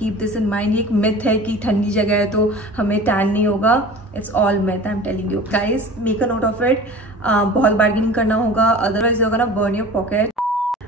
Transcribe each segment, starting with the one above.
Keep this in mind. ये एक myth है कि ठंडी जगह है तो हमें टैन नहीं होगा। It's all myth, I am telling you guys, make a note of it. बहुत बार्गेनिंग करना होगा, otherwise you're gonna burn your pocket।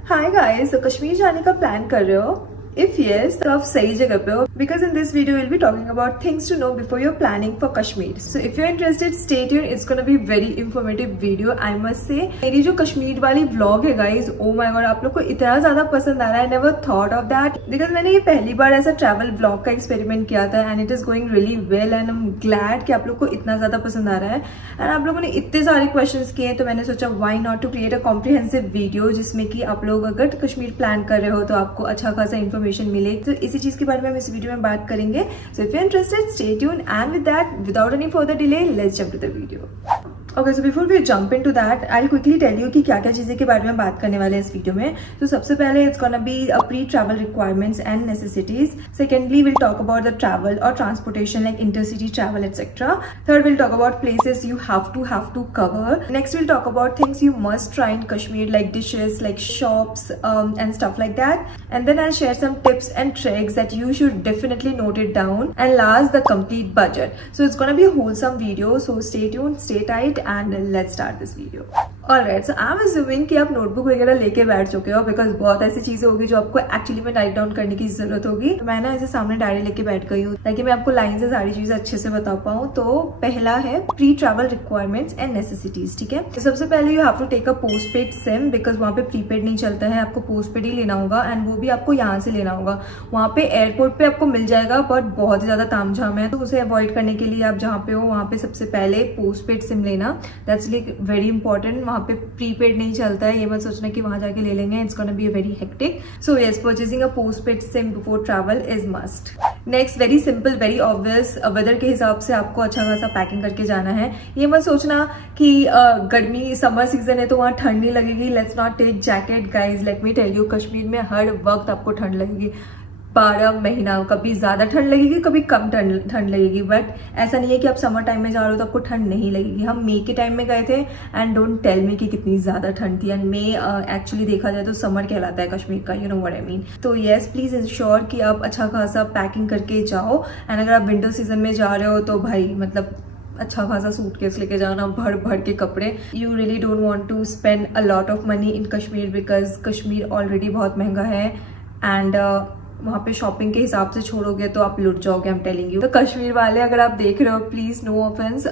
Hi guys, तो कश्मीर जाने का प्लान कर रहे हो? इफ यस तो आप सही जगह पे हो, because in this video will be talking about things to know before your planning for Kashmir. So if you are interested stay tuned, it's gonna be very informative video I must say. मेरी जो कश्मीर वाली vlog है guys, oh my God, आप लोग को इतना ज्यादा पसंद आ रहा है। I never thought of that, because मैंने ये पहली बार ऐसा ट्रैवल व्लॉग का एक्सपेरिमेंट किया था and it is going really well and I am glad कि आप लोग को इतना ज्यादा पसंद आ रहा है। एंड आप लोगों ने इतने सारे क्वेश्चन किए तो मैंने सोचा why not to create a comprehensive video, जिसमें कि आप लोग अगर कश्मीर प्लान कर रहे हो तो आपको अच्छा खासा इन्फॉर्मेशन मिले। तो इसी चीज के बारे में हम इस वीडियो में बात करेंगे। So if you are interested stay tuned and with that without any further delay let's jump to the video. Okay, so before we jump into that I will quickly tell you कि क्या क्या चीजें के बारे में बात करने वाले हैं इस वीडियो में। तो सबसे पहले it's gonna be pre travel requirements and necessities. Secondly will talk about the travel और transportation like intercity travel etcetera. Third will talk about places you have to cover. Next will talk about things you must try in Kashmir like dishes, like shops and stuff like that. And then I'll share some tips and tricks that you should definitely note it down. And last, the complete budget. So it's gonna be a wholesome video. So stay tuned, stay tight, and let's start this video. Alright, so I'm assuming कि आप notebook वगैरह लेके बैठ चुके हो, because बहुत ऐसी चीजें होगी जो आपको एक्चुअली में राइट डाउन करने की जरूरत होगी। मैं ना ऐसे सामने डायरी लेके बैठ गई हूँ ताकि मैं आपको लाइन से सारी चीजें अच्छे से बता पाऊँ। तो पहला है pre travel requirements and necessities, ठीक है। तो सबसे पहले you have to take a post paid sim, because वहाँ पे प्रीपेड नहीं चलता है, आपको पोस्ट पेड ही लेना होगा एंड वो भी आपको यहाँ से लेना होगा। वहाँ पे एयरपोर्ट पे आपको मिल जाएगा बट बहुत ही ज्यादा तामझाम है, तो उसे अवॉइड करने के लिए आप जहाँ पे हो वहाँ पे सबसे पहले पोस्ट पेड सिम लेना। That's like very important. वहाँ पे प्रीपेड नहीं चलता है, ये मत सोचना कि वहां जाके ले लेंगे, it's gonna be very hectic. So yes, purchasing a post paid sim before travel is must. Next, very simple, very obvious, weather के हिसाब से आपको अच्छा खासा पैकिंग करके जाना है। ये मत सोचना कि गर्मी समर सीजन है तो वहां ठंड नहीं लगेगी। Let's not take jacket guys, let me tell you, Kashmir में हर वक्त आपको ठंड लगेगी। 12 महीना, कभी ज्यादा ठंड लगेगी, कभी कम ठंड लगेगी, बट ऐसा नहीं है कि आप समर टाइम में जा रहे हो तो आपको ठंड नहीं लगेगी। हम मई के टाइम में गए थे एंड डोंट टेल मी कि कितनी ज्यादा ठंड थी। एंड मई एक्चुअली देखा जाए तो समर कहलाता है कश्मीर का, you know what I mean. तो येस, प्लीज इंश्योर कि आप अच्छा खासा पैकिंग करके जाओ। एंड अगर आप विंटर सीजन में जा रहे हो तो भाई मतलब अच्छा खासा सूटकेस लेके जाना, भर भर के कपड़े। You really don't want to spend a lot of money in Kashmir, because Kashmir already बहुत महंगा है एंड वहाँ पे शॉपिंग के हिसाब से छोड़ोगे तो आप लुट जाओगे, आई एम टेलिंग यू। तो कश्मीर वाले अगर आप देख रहे हो, प्लीज नो ऑफेंस,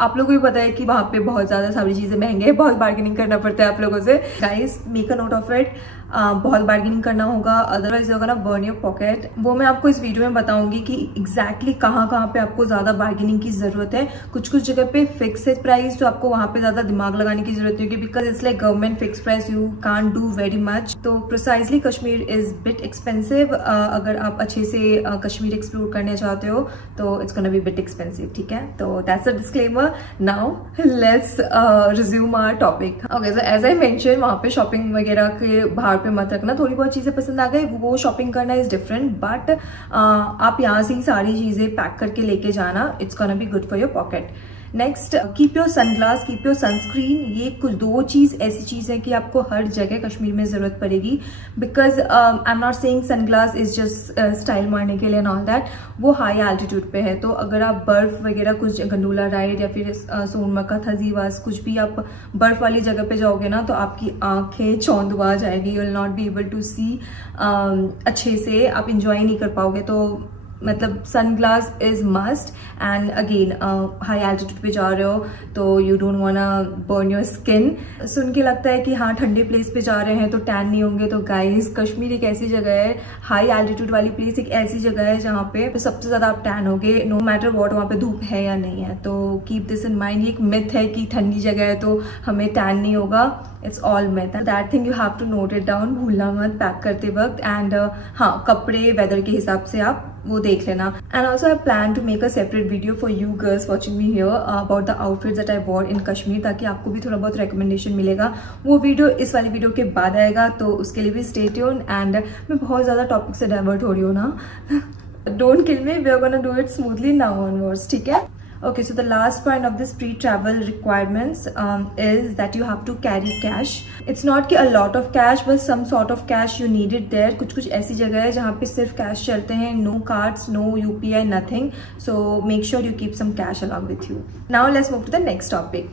आप लोगों को भी पता है कि वहाँ पे बहुत ज्यादा सारी चीजें महंगे हैं, बहुत बार्गेनिंग करना पड़ता है आप लोगों से। Guys, make a note of it, बहुत बार्गेनिंग करना होगा, otherwise you're gonna burn your pocket। वो मैं आपको इस वीडियो में बताऊंगी कि एग्जैक्टली कहाँ पे आपको ज्यादा बार्गेनिंग की जरूरत है। कुछ जगह पे फिक्स है प्राइस, तो आपको वहाँ पे ज्यादा दिमाग लगाने की जरूरत होगी, because it's like government fix price, you can't do very much. तो precisely Kashmir is bit expensive. अगर आप अच्छे से कश्मीर एक्सप्लोर करने चाहते हो तो it's gonna be bit expensive, ठीक है। तो that's a disclaimer. Now let's resume our topic. Okay, so as I mention, वहाँ पे शॉपिंग वगैरह के बाहर पे मत रखना। थोड़ी बहुत चीजें पसंद आ गई वो शॉपिंग करना इज डिफरेंट, बट आप यहाँ से ही सारी चीजें पैक करके लेके जाना, it's gonna be good for your pocket. Next, keep your sunglass, keep your sunscreen. ये कुछ दो चीज ऐसी चीज है कि आपको हर जगह कश्मीर में जरूरत पड़ेगी, because I am not saying sunglass is just style मारने के लिए एंड ऑल दैट। वो हाई एल्टीट्यूड पे है, तो अगर आप बर्फ वगैरह कुछ गंडोला राइड या फिर सोनमरगा, थजीवास, कुछ भी आप बर्फ वाली जगह पे जाओगे ना तो आपकी आंखें चौंधवा जाएगी, you will not be able to see अच्छे से, आप इंजॉय नहीं कर पाओगे। तो मतलब sunglass is must. And again high altitude पे जा रहे हो तो you don't wanna burn your skin. सुन के लगता है कि हाँ ठंडे प्लेस पे जा रहे हैं तो टैन नहीं होंगे, तो गाइस कश्मीर एक ऐसी जगह है, हाई एल्टीट्यूड वाली प्लेस एक ऐसी जगह है जहाँ पे सबसे ज्यादा आप टैन होगे, नो मैटर वॉट वहाँ पे धूप है या नहीं है। तो कीप दिस इन माइंड। ये एक मिथ है कि ठंडी जगह है तो हमें टैन नहीं होगा, it's all myth. That thing you have to note it down, भूलना मत पैक करते वक्त। एंड हाँ, कपड़े वेदर के हिसाब से आप वो देख लेना। And also I plan to make a separate video for you girls watching me here about the outfits that I wore in Kashmir, ताकि आपको भी थोड़ा बहुत रिकमेंडेशन मिलेगा। वो वीडियो इस वाली वीडियो के बाद आएगा, तो उसके लिए भी स्टे ट्यून्ड। एंड मैं बहुत ज्यादा टॉपिक से डाइवर्ट हो रही हूँ ना, don't kill me, we are gonna do it smoothly now onwards, ठीक है। Okay, so the last point of this pre-travel requirements is that you have to carry cash. It's not कि a lot of cash, but some sort of cash you need it there. कुछ ऐसी जगह है जहाँ पे सिर्फ cash चलते हैं, no cards, no UPI, nothing. So make sure you keep some cash along with you. Now let's move to the next topic.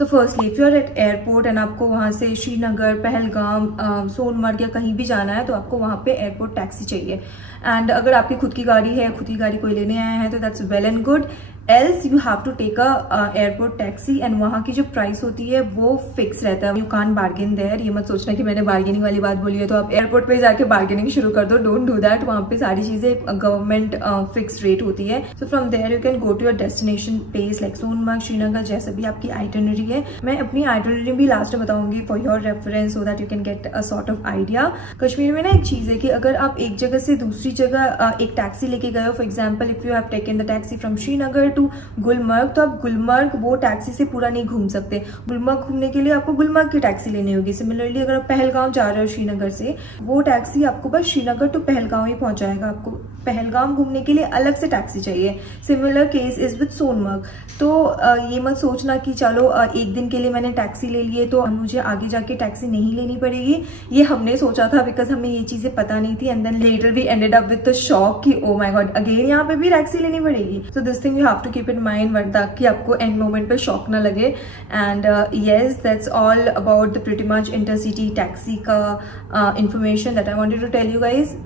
So firstly, if you're at airport and आपको वहाँ से श्रीनगर, पहलगाम, सोनमर्ग या कहीं भी जाना है तो आपको वहाँ पे एयरपोर्ट टैक्सी चाहिए. एंड अगर आपकी खुद की गाड़ी है, खुद की गाड़ी कोई लेने आया है तो that's well and good. Else you have to take a airport taxi and वहाँ की जो प्राइस होती है वो फिक्स रहता है. You can't bargain there. ये मत सोचना कि मैंने बार्गेनिंग वाली बात बोली है तो आप एयरपोर्ट पे जाके बार्गेनिंग शुरू कर दो. Don't do that. वहाँ पे सारी चीजें गवर्नमेंट फिक्स रेट होती है. So from there you can go to your destination place like Sonmarg, Srinagar, जैसा भी आपकी आइटनरी है. मैं अपनी आइटनरी भी लास्ट में बताऊंगी for your reference so that you can get a sort of idea. Kashmir में ना एक चीज है कि अगर आप एक जगह से दूसरी जगह एक टैक्सी लेके गए हो, for example if you have taken the taxi from Srinagar to Gulmarg, तो आप गुलमर्ग वो टैक्सी से पूरा नहीं घूम सकते. गुलमर्ग घूमने के लिए आपको गुलमर्ग की टैक्सी लेनी होगी. सिमिलरली अगर आप पहलगाम जा रहे हो श्रीनगर से, वो टैक्सी आपको बस श्रीनगर टू पहलगाम ही पहुंचाएगा. आपको पहलगाम घूमने के लिए अलग से टैक्सी चाहिए. Similar case is with Sonmarg. तो ये मत सोचना कि चलो एक दिन के लिए मैंने टैक्सी ले लिए तो मुझे आगे जाके टैक्सी नहीं लेनी पड़ेगी. ये हमने सोचा था बिकॉज हमें ये चीजें पता नहीं थी and then later we ended up with the shock कि ओ माय गॉड अगेन यहाँ पे भी टैक्सी लेनी पड़ेगी. So this thing you have to keep in mind ताकि आपको एंड मोमेंट पे शॉक ना लगे. And yes, that's all about the pretty much intercity taxi का information that I wanted to tell you guys.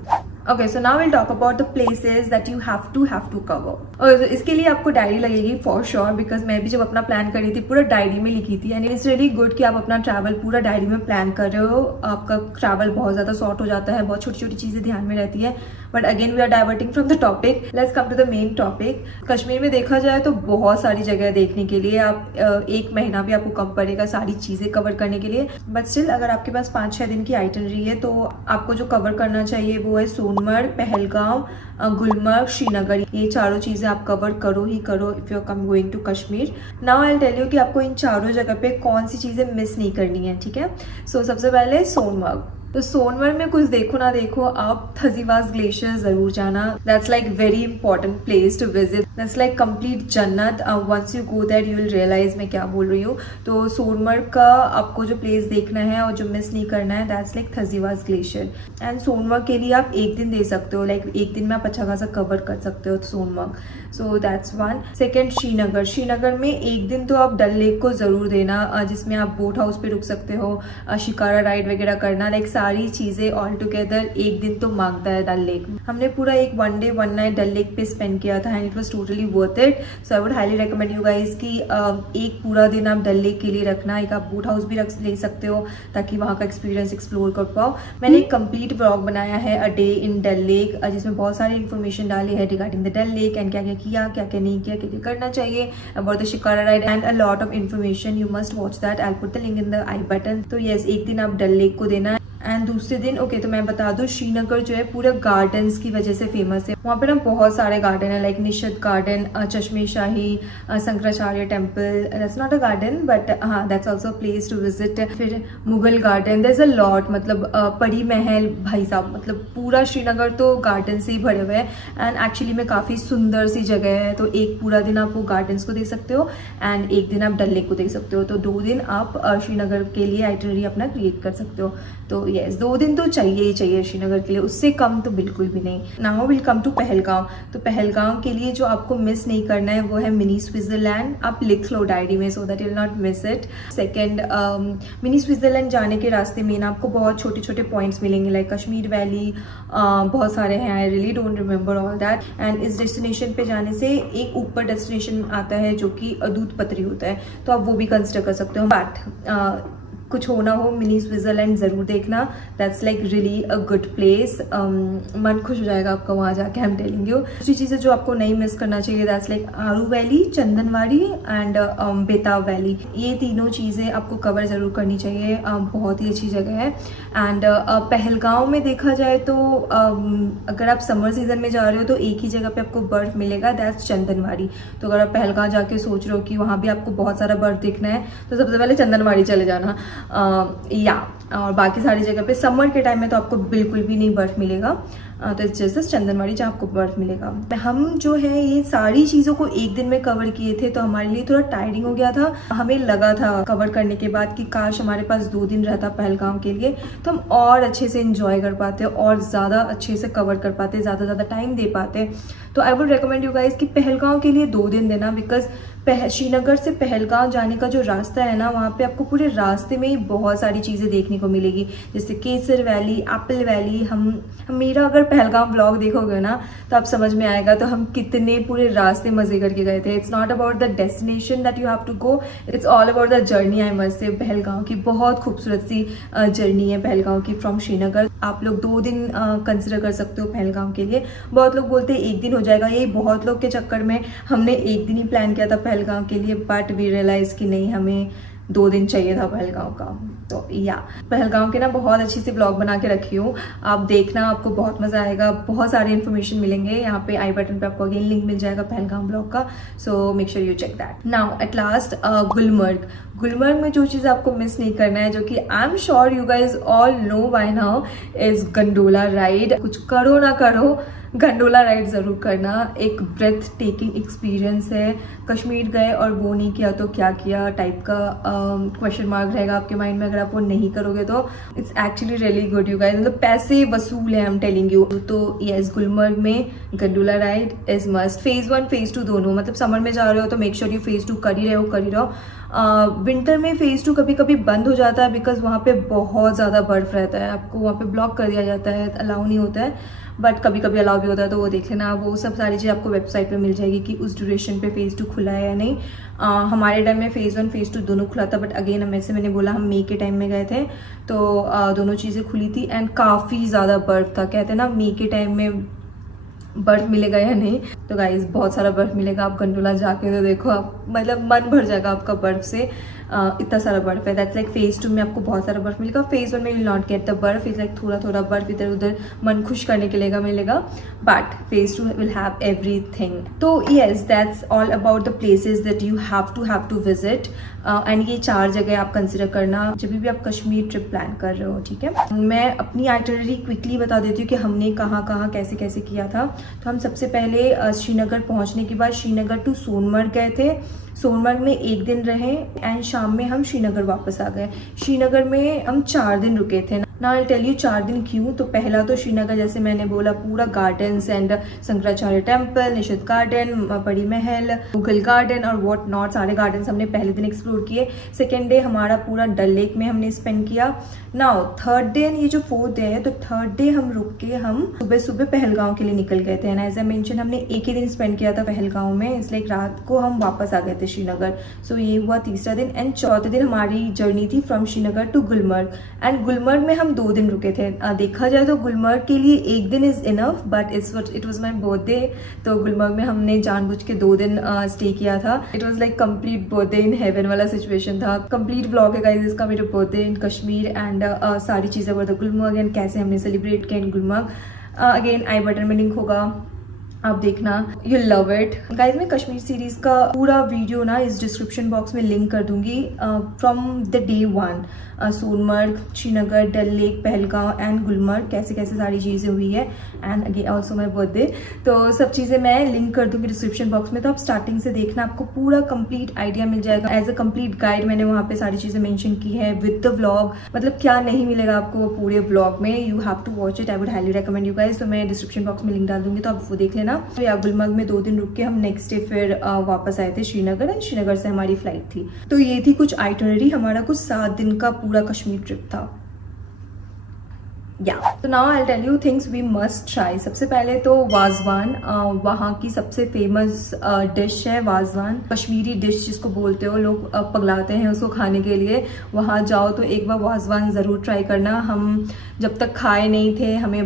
Okay, so now we'll talk about the places that you have to cover. और इसके लिए आपको diary लगेगी for sure, because मैं भी जब अपना प्लान करी थी पूरा डायरी में लिखी थी. एंड इट्स रियली गुड कि आप अपना ट्रैवल पूरा डायरी में प्लान कर रहे हो. आपका ट्रैवल बहुत ज्यादा सॉर्ट हो जाता है, बहुत छोटी छोटी चीजें ध्यान में रहती है. But again we are diverting from the topic. Let's come to the main topic. Kashmir में देखा जाए तो बहुत सारी जगह देखने के लिए. आप एक महीना भी आपको कम पड़ेगा सारी चीजें कवर करने के लिए. बट स्टिल अगर आपके पास 5-6 दिन की आइटनरी है तो आपको जो कवर करना चाहिए वो है सोनमर्ग, पहलगाम, गुलमर्ग, श्रीनगर. ये चारों चीजें आप कवर करो ही करो if you are going to Kashmir. Now I will tell you कि आपको इन चारों जगह पे कौन सी चीजें मिस नहीं करनी है. ठीक है. सो सबसे पहले सोनमर्ग. तो सोनमर्ग में कुछ देखो ना देखो, आप थजीवास ग्लेशियर जरूर जाना. That's like very important place to visit. That's like complete जन्नत. Once you go that you will realize मैं क्या बोल रही हूँ. तो सोनमर्ग का आपको जो प्लेस देखना है और जो मिस नहीं करना है that's like Thajiwas glacier. And Sonamarg के लिए आप एक दिन दे सकते हो. लाइक एक दिन में आप अच्छा खासा कवर कर सकते हो Sonmarg. So that's one. Second, Srinagar. Srinagar में एक दिन तो आप डल लेक को जरूर देना, जिसमें आप बोट हाउस पे रुक सकते हो, शिकारा राइड वगैरह करना. लाइक सारी चीजें ऑल टुगेदर एक दिन तो मांगता है डल लेक. हमने पूरा एक 1 डे 1 नाइट डल लेक पे स्पेंड किया था and it was totally worth it. So I would highly recommend you guys कि एक पूरा दिन आप डल लेक के लिए रखना. एक आप बोट हाउस भी ले सकते हो ताकि वहां का एक्सपीरियंस एक्सप्लोर कर पाओ. मैंने एक कंप्लीट व्लॉग बनाया है a day in dull lake, जिसमें बहुत सारी इन्फॉर्मेशन डाली है regarding the Dal lake and क्या क्या किया, क्या क्या नहीं किया, क्या क्या करना चाहिए, about the shikara ride and a lot of information. You must watch that. I will put the link in the I button. तो यस, एक दिन आप डल लेक को देना है. एंड दूसरे दिन ओके तो मैं बता दूं, श्रीनगर जो है पूरा गार्डन्स की वजह से फेमस है. वहाँ पे ना बहुत सारे गार्डन है like Nishat garden, Chashme Shahi, Shankaracharya temple. That's not a garden but हाँ that's also place to visit. फिर Mughal garden, there is a lot. मतलब परी महल, भाई साहब मतलब पूरा श्रीनगर तो गार्डन से ही भरे हुए हैं. एंड एक्चुअली में काफी सुंदर सी जगह है. तो एक पूरा दिन आप वो गार्डन्स को दे सकते हो एंड एक दिन आप डल लेक को दे सकते हो. तो 2 दिन आप श्रीनगर के लिए आइटनरी अपना क्रिएट कर सकते हो. तो यस, 2 दिन तो चाहिए ही चाहिए श्रीनगर के लिए, उससे कम तो बिल्कुल भी नहीं. Now will come to Pahalgam. तो पहलगाम के लिए जो आपको मिस नहीं करना है वो है मिनी स्विट्जरलैंड. आप लिख लो डायरी में so that you will not miss it. Second, mini Switzerland जाने के रास्ते में ना आपको बहुत छोटे छोटे पॉइंट्स मिलेंगे लाइक कश्मीर वैली, बहुत सारे हैं. I really don't remember all that. And इस डेस्टिनेशन पे जाने से एक ऊपर डेस्टिनेशन आता है जो कि दूध पत्री होता है, तो आप वो भी कंसिडर कर सकते हो. बट कुछ हो ना हो, मिनी स्विट्जरलैंड जरूर देखना. That's like really a good place. मन खुश हो जाएगा आपका वहां जाके, आई एम टेलिंग यू. दूसरी चीजें जो आपको नहीं मिस करना चाहिए that's like Aru valley, Chandanwari and Betaab valley. ये तीनों चीजें आपको कवर जरूर करनी चाहिए. बहुत ही अच्छी जगह है. एंड पहलगाम में देखा जाए तो अगर आप समर सीजन में जा रहे हो तो एक ही जगह पे आपको बर्फ मिलेगा, दैट्स चंदनवाड़ी. तो अगर आप पहलगाम जाके सोच रहे हो कि वहां भी आपको बहुत सारा बर्फ देखना है तो सबसे पहले चंदनवाड़ी चले जाना. और बाकी सारी जगह पे समर के टाइम में तो आपको बिल्कुल भी नहीं बर्फ मिलेगा. तो इट्स जस्ट चंदनवाड़ी जहाँ आपको बर्फ मिलेगा। हम जो है ये सारी चीज़ों को एक दिन में कवर किए थे, तो हमारे लिए थोड़ा टायरिंग हो गया था। हमें लगा था कवर करने के बाद कि काश हमारे पास 2 दिन रहता पहलगाम के लिए, तो हम और अच्छे से इंजॉय कर पाते और ज़्यादा अच्छे से कवर कर पाते, ज़्यादा टाइम दे पाते। तो आई वुड रिकमेंड यू गाइज कि पहलगाम के लिए 2 दिन देना, बिकॉज श्रीनगर से पहलगाम जाने का जो रास्ता है ना, वहाँ पे आपको पूरे रास्ते में ही बहुत सारी चीज़ें देखने को मिलेगी, जैसे केसर वैली, एप्पल वैली। मेरा अगर पहलगाम व्लॉग देखोगे ना तो आप समझ में आएगा तो हम कितने पूरे रास्ते मजे करके गए थे। It's not about the destination that you have to go, it's all about the journey. I must say Pahalgam की बहुत खूबसूरत सी जर्नी है पहलगाम की फ्रॉम श्रीनगर। आप लोग 2 दिन कंसिडर कर सकते हो पहलगाम के लिए। बहुत लोग बोलते हैं 1 दिन हो जाएगा, यही बहुत लोग के चक्कर में हमने 1 दिन ही प्लान किया था पहलगाम के लिए, बट वी रियलाइज कि नहीं, हमें 2 दिन चाहिए था पहलगाम का। तो या पहलगाम के ना बहुत अच्छी सी ब्लॉग बना के रखी हूँ, आप देखना, आपको बहुत मजा आएगा, बहुत सारे इन्फॉर्मेशन मिलेंगे। यहाँ पे आई बटन पे आपको अगेन लिंक मिल जाएगा पहलगाम ब्लॉग का, so make sure you check that. Now at last Gulmarg में जो चीज़ आपको मिस नहीं करना है, जो कि I am sure you guys all know by now, is gondola ride. कुछ करो ना करो, गंडोला राइड जरूर करना। एक ब्रेथ टेकिंग एक्सपीरियंस है। कश्मीर गए और वो नहीं किया तो क्या किया टाइप का क्वेश्चन मार्क रहेगा आपके माइंड में अगर आप वो नहीं करोगे तो। It's actually really good you guys, मतलब पैसे वसूल है, आई एम टेलिंग यू। तो यस, गुलमर्ग में gondola ride is must. Phase 1 phase 2 दोनों, मतलब समर में जा रहे हो तो मेक श्योर यू फेज 2 कर ही रहो। विंटर में फेज 2 कभी कभी बंद हो जाता है, बिकॉज वहाँ पे बहुत ज़्यादा बर्फ रहता है, आपको वहाँ पे ब्लॉक कर दिया जाता है, अलाउ नहीं होता है, बट कभी कभी अलाउ भी होता है, तो वो देख लेना। वो सब सारी चीज़ आपको वेबसाइट पे मिल जाएगी कि उस ड्यूरेशन पे फेज 2 खुला है या नहीं। हमारे टाइम में फेज 1 फेज 2 दोनों खुला था, बट अगेन मैंने बोला हम मई के टाइम में गए थे, तो दोनों चीज़ें खुली थी एंड काफ़ी ज़्यादा बर्फ था। कहते हैं ना मई के टाइम में बर्फ मिलेगा या नहीं, तो गाइस बहुत सारा बर्फ मिलेगा। आप गंडोला जाके तो देखो, आप मतलब मन भर जाएगा आपका बर्फ से, इतना सारा बर्फ है। दैट्स लाइक फेज 2 में आपको बहुत सारा बर्फ मिलेगा, फेज 1 में you will not get the बर्फ, इज लाइक थोड़ा बर्फ इधर उधर मन खुश करने के लिए मिलेगा, but phase 2 will have everything. तो yes, that's all about the places that you have to visit. And ये 4 जगह आप कंसिडर करना जब भी आप कश्मीर ट्रिप प्लान कर रहे हो, ठीक है। मैं अपनी आइटनरी क्विकली बता देती हूँ कि हमने कहाँ कैसे किया था। तो हम सबसे पहले श्रीनगर पहुंचने के बाद श्रीनगर टू सोनमर्ग गए थे। सोनमर्ग में 1 दिन रहे एंड शाम में हम श्रीनगर वापस आ गए। श्रीनगर में हम 4 दिन रुके थे। ना आई टेल यू 4 दिन क्यों। तो पहला तो श्रीनगर जैसे मैंने बोला पूरा gardens and Shankaracharya temple, Nishat garden, Pari Mahal, Mughal garden और व्हाट नॉट, सारे गार्डन्स हमने पहले दिन एक्सप्लोर किए। सेकेंड डे हमारा पूरा डल लेक में हमने स्पेंड किया। नाउ थर्ड डे, ये जो 4th डे है, तो थर्ड डे हम रुक के हम सुबह पहलगांव के लिए निकल गए थे। एंड एज आई मेंशन हमने 1 ही दिन स्पेंड किया था पहलगांव में, इसलिए रात को हम वापस आ गए थे श्रीनगर। सो ये हुआ तीसरा दिन। एंड चौथे दिन हमारी जर्नी थी from Srinagar to Gulmarg. And Gulmarg में हम 2 दिन रुके थे। देखा जाए तो गुलमर्ग के लिए 1 दिन is enough, but it was my birthday, तो गुलमर्ग में हमने जानबूझ के 2 दिन स्टे किया था। It was like complete birthday in heaven वाला सिचुएशन था। कंप्लीट व्लॉग है गाइस इसका, मेरे बर्थडे इन कश्मीर एंड सारी चीजें वर द गुलमर्ग एंड कैसे हमने सेलिब्रेट किया इन गुलमर्ग। अगेन आई बटन में लिंक होगा, आप देखना, यू लव इट गाइज। मैं कश्मीर सीरीज का पूरा वीडियो ना इस डिस्क्रिप्शन बॉक्स में लिंक कर दूंगी from the day 1, Sonamarg, Srinagar, Dal lake, Pahalgam and Gulmarg, कैसे सारी चीज़ें हुई है and again also my birthday. तो सब चीज़ें मैं लिंक कर दूंगी डिस्क्रिप्शन बॉक्स में, तो आप स्टार्टिंग से देखना, आपको पूरा कंप्लीट आइडिया मिल जाएगा। एज अ कंप्लीट गाइड मैंने वहाँ पे सारी चीज़ें मेंशन की है विद द व्लॉग, मतलब क्या नहीं मिलेगा आपको पूरे व्लॉग में, you have to watch it. I would highly recommend you guys. तो मैं डिस्क्रिप्शन बॉक्स में लिंक डाल दूंगी, तो आप वो देख लेना। तो या गुलमर्ग में 2 दिन रुक के हम नेक्स्ट डे फिर वापस आए थे श्रीनगर एंड श्रीनगर से हमारी फ्लाइट थी। तो ये थी कुछ आइटनरी, हमारा कुछ 7 दिन का पूरा कश्मीर ट्रिप था। या तो now I tell you things we must try. सबसे पहले तो वाजवान, वहाँ की सबसे फेमस डिश है वाजवान, कश्मीरी डिश जिसको बोलते हो लोग, पगलाते हैं उसको खाने के लिए। वहाँ जाओ तो एक बार वाजवान ज़रूर ट्राई करना। हम जब तक खाए नहीं थे, हमें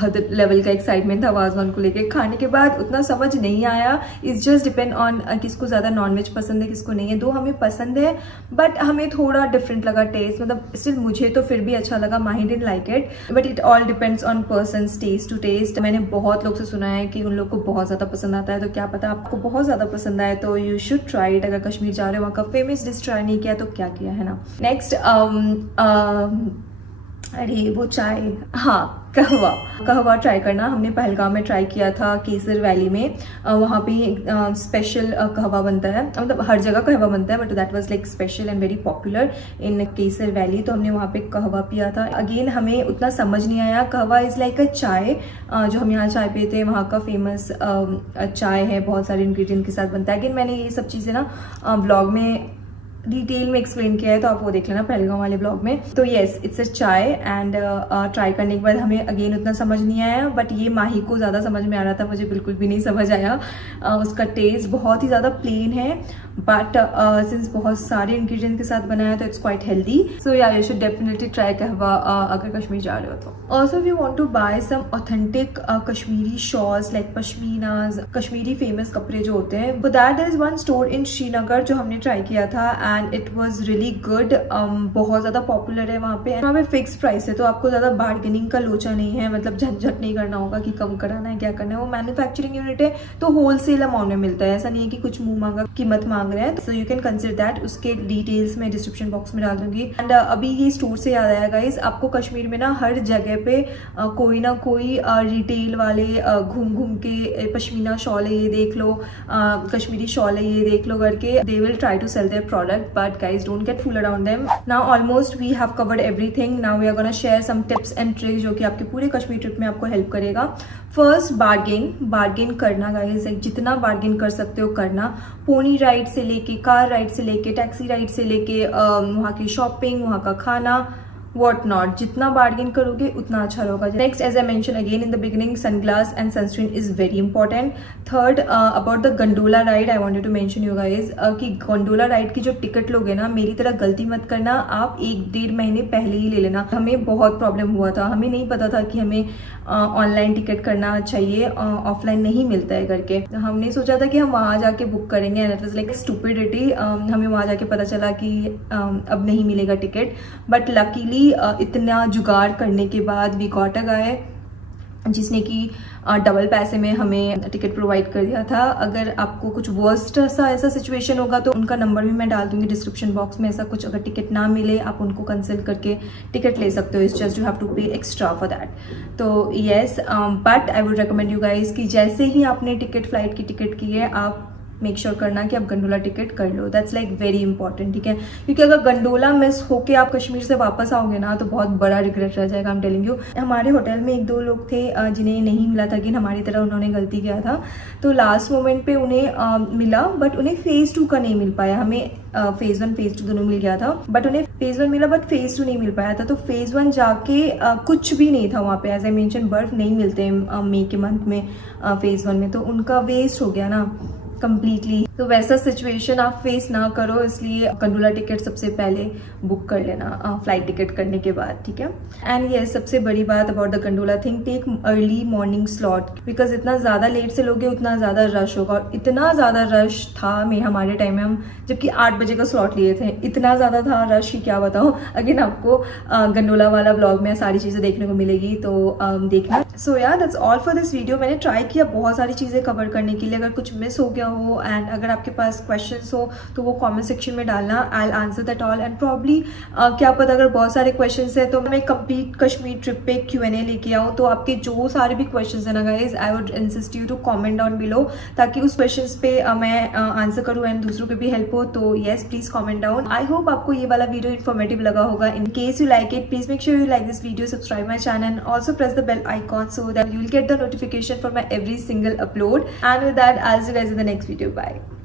हद लेवल का एक्साइटमेंट था वाजवान को लेके। खाने के बाद उतना समझ नहीं आया, इट्स जस्ट डिपेंड ऑन किसको ज़्यादा नॉनवेज पसंद है किसको नहीं है। दो हमें पसंद है बट हमें थोड़ा डिफरेंट लगा टेस्ट, मतलब स्टिल मुझे तो फिर भी अच्छा लगा, my didn't like it, but it all depends on persons taste to taste. मैंने बहुत लोग से सुना है कि उन लोग को बहुत ज़्यादा पसंद आता है, तो क्या पता आपको बहुत ज़्यादा पसंद आए, तो यू शुड ट्राई इट। अगर कश्मीर जा रहे हो, वहाँ का फेमस डिश ट्राई नहीं किया तो क्या किया, है ना। नेक्स्ट अरे वो चाय, हाँ कहवा ट्राई करना। हमने पहलगाम में ट्राई किया था, केसर वैली में, वहाँ पे स्पेशल कहवा बनता है, मतलब हर जगह कहवा बनता है but that was like special and very popular in Kesar valley. तो हमने वहाँ पे कहवा पिया था। अगेन हमें उतना समझ नहीं आया। कहवा इज लाइक अ चाय, जो हम यहाँ चाय पीते हैं वहाँ का फेमस चाय है, बहुत सारे इंग्रेडिएंट के साथ बनता है। अगेन मैंने ये सब चीज़ें ना ब्लॉग में डिटेल में एक्सप्लेन किया है, तो आप वो देख लेना पहलगाम वाले ब्लॉग में। तो येस, इट्स अ चाय एंड ट्राई करने के बाद हमें अगेन उतना समझ नहीं आया, बट ये माही को ज़्यादा समझ में आ रहा था, मुझे बिल्कुल भी नहीं समझ आया। उसका टेस्ट बहुत ही ज़्यादा प्लेन है, बट सिंस बहुत सारे इंग्रेडिएंट के साथ बनाया तो इट्स क्वाइट हेल्दी। सो या यू शुड डेफिनेटली ट्राई कहवा अगर कश्मीर जा रहे हो तो। Also we want to buy some authentic Kashmiri shawls like pashminas, Kashmiri famous कपड़े जो होते हैं। But that is one store in Srinagar जो हमने ट्राई किया था and it was really good. बहुत ज़्यादा पॉपुलर है वहाँ पे फिक्स प्राइस है, तो आपको ज़्यादा बार्गेनिंग का लोचा नहीं है, मतलब झंझट नहीं करना होगा कि कम कराना है क्या करना है। वो मैन्युफैक्चरिंग यूनिट है तो होलसेल अमाउंट में मिलता है, ऐसा नहीं है कि कुछ मुंह मांगा कीमत मांग रहे हैं। So you can consider that. उसके डिटेल्स मैं डिस्क्रिप्शन बॉक्स में डाल दूंगी। एंड अभी ये स्टोर से याद आया गाइस, आपको कश्मीर में ना हर जगह पे कोई ना कोई रिटेल वाले घूम घूम के पश्मीना शॉल है ये देख लो, कश्मीरी शॉल है ये देख लो करके they will try to sell their product, but guys don't get fooled around them. Now almost we have covered everything. Now we are gonna share some tips and tricks जो कि आपके पूरे कश्मीर ट्रिप में आपको हेल्प करेगा। First, bargain करना guys, जितना bargain कर सकते हो करना। पोनी राइड से लेके, कार राइड से लेके, टैक्सी राइड से लेके, वहाँ की शॉपिंग, वहाँ का खाना, वॉट नॉट, जितना बार्गेन करोगे उतना अच्छा होगा। Next, as I mention again in the beginning, sunglass and sunscreen is very important. Third, about the gondola ride I wanted to mention you guys कि गंडोला राइड की जो टिकट लोगे ना, मेरी तरह गलती मत करना, आप 1-1.5 महीने पहले ही ले लेना। हमें बहुत प्रॉब्लम हुआ था, हमें नहीं पता था कि हमें ऑनलाइन टिकट करना चाहिए, ऑफलाइन नहीं मिलता है करके। हमने सोचा था कि हम वहाँ जाके बुक करेंगे and it was like stupidity. हमें वहाँ जाके पता चला कि अब नहीं मिलेगा टिकट, बट लकीली इतना जुगाड़ करने के बाद वी गॉट अ गाय जिसने कि डबल पैसे में हमें टिकट प्रोवाइड कर दिया था। अगर आपको कुछ वर्स्ट ऐसा सिचुएशन होगा तो उनका नंबर भी मैं डाल दूंगी डिस्क्रिप्शन बॉक्स में। ऐसा कुछ अगर टिकट ना मिले आप उनको कंसल्ट करके टिकट ले सकते हो, it's just you have to pay extra for that. तो yes, but I would recommend you guys कि जैसे ही आपने फ्लाइट की टिकट की है, आप मेक श्योर करना कि आप गंडोला टिकट कर लो। दैट्स लाइक वेरी इंपॉर्टेंट, ठीक है, क्योंकि अगर गंडोला मिस होके आप कश्मीर से वापस आओगे ना तो बहुत बड़ा रिग्रेट रह जाएगा। I am telling you. हमारे होटल में 1-2 लोग थे जिन्हें नहीं मिला था, कि हमारी तरह उन्होंने गलती किया था, तो लास्ट मोमेंट पे उन्हें मिला, बट उन्हें फेज 2 का नहीं मिल पाया। हमें फेज 1 फेज 2 दोनों मिल गया था, बट उन्हें फेज 1 मिला बट फेज 2 नहीं मिल पाया था। तो फेज 1 जाके कुछ भी नहीं था वहाँ पे। एज आई मेंशन, बर्फ नहीं मिलते हैं मई के मंथ में फेज 1 में, तो उनका वेस्ट हो गया ना कंप्लीटली। तो वैसा सिचुएशन आप फेस ना करो, इसलिए गंडोला टिकट सबसे पहले बुक कर लेना फ्लाइट टिकट करने के बाद, ठीक है। एंड ये सबसे बड़ी बात about the gondola thing, take early morning slot, because इतना ज़्यादा लेट से लोगे उतना ज़्यादा रश होगा। और इतना ज़्यादा रश था हमारे टाइम में, हम जबकि 8 बजे का स्लॉट लिए थे, इतना ज़्यादा था रश कि क्या बताऊँ। अगेन आपको गंडोला वाला ब्लॉग में सारी चीज़ें देखने को मिलेगी, तो देखना। सो या that's all for this video. मैंने ट्राई किया बहुत सारी चीज़ें कवर करने के लिए। अगर कुछ मिस हो गया हो एंड अगर आपके पास क्वेश्चंस हो तो वो कमेंट सेक्शन में डालना, I will answer that all. And probably क्या पता अगर बहुत सारे क्वेश्चंस है तो मैं कंप्लीट कश्मीर ट्रिप पे Q&A लेके आऊँ, तो आपके जो सारे भी क्वेश्चंस है ना guys, I would insist you to comment down below, ताकि उस क्वेश्चंस पे मैं आंसर करूँ एंड दूसरों के भी हेल्प हो। तो yes, please comment down. I hope आपको ये वाला वीडियो इन्फॉर्मेटिव लगा होगा। In case you like it, please make sure you like this video, subscribe my channel and also press the bell icon so that you will get the notification for my every single upload. And with that, I'll see you guys in the next video. Bye.